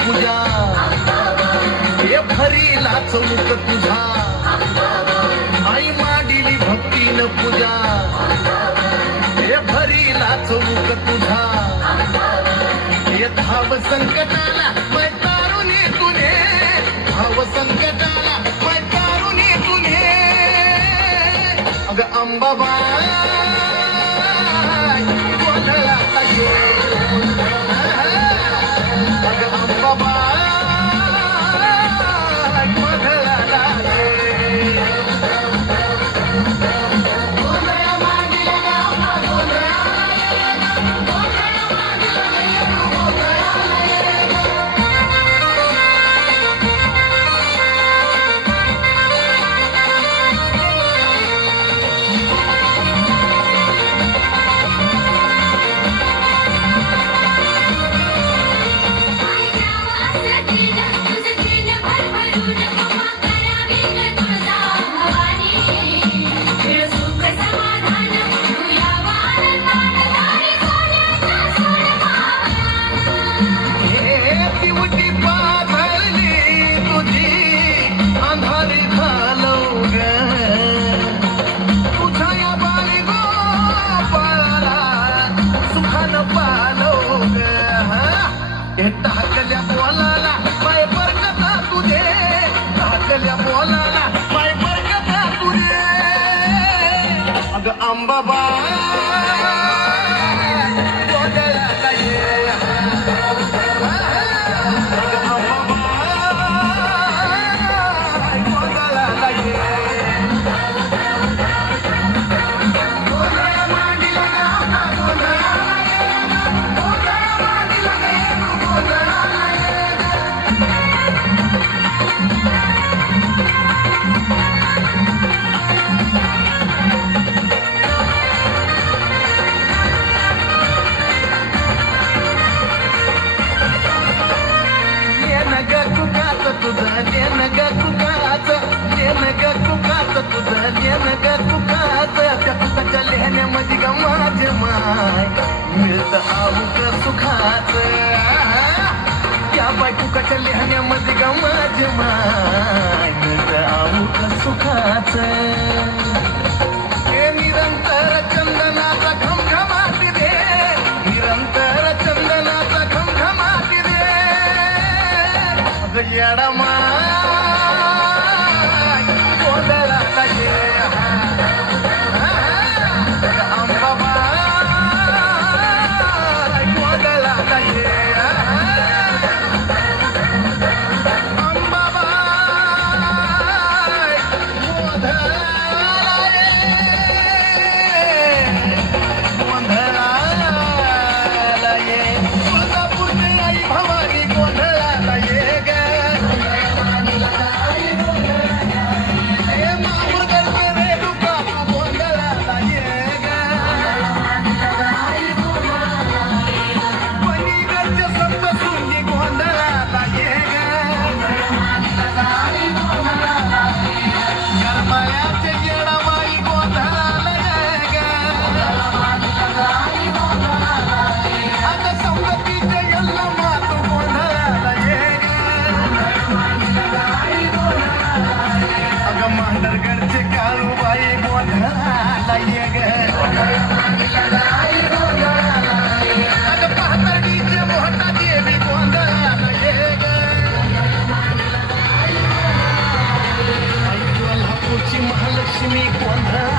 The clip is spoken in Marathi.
पूजा हे भरीला चौक तुझा आई मांडिली भक्तीन पूजा हे भरीला चौक तुझा हे धाव संकटाला मैतारुनी तुने धाव संकटाला मैतारुनी तुने अग अंबाबाई गोंधळात ये अग अंबाबाई गोंधळाला ये टाकल्या बोलाला पाय बरकता तुझे टाकल्या बोलाला पाय बरकता तुझे अग अंबाबाई गोंधळाला ये अग अंबाबाई गोंधळाला ये तुझं देन ग कुकाचं देन ग कुकाचं तुझं देन ग कुकाचं त्या कुकाच्या लेहण्यामध्ये ग माझे माय मिळत आऊक सुखाचं त्या बाय कुकाच्या लेहण्यामध्ये ग माझे माय मिळत आऊक सुखाचं हे निरंतर चंदनाचा घमघमाट दे निरंतर चंदनाचा घमघमाट दे येडमाय गोंधळाला ये अंबाबाई गोंधळाला ये अंबाबाई गोंधळाला ये तुळजापूरची आई भवानी गोंधळाला ये महालक्ष्मी गोंधळ